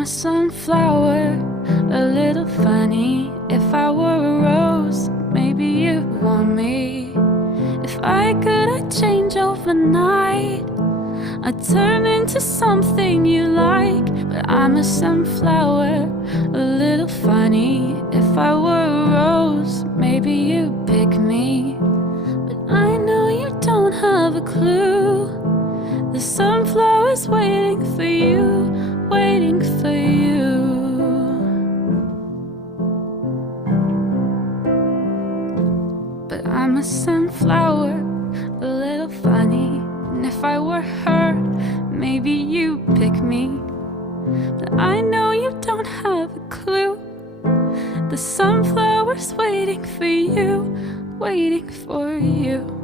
a sunflower, a little funny. If I were a rose, maybe you'd want me. If I could, I'd change overnight. I'd turn into something you like. But I'm a sunflower, a little funny. If I were a rose, maybe you'd pick me. But I know you don't have a clue. The sunflower's waiting for you, waiting for you. But I'm a sunflower, a little funny. And if I were her, maybe you'd pick me. But I know you don't have a clue. The sunflower's waiting for you, waiting for you.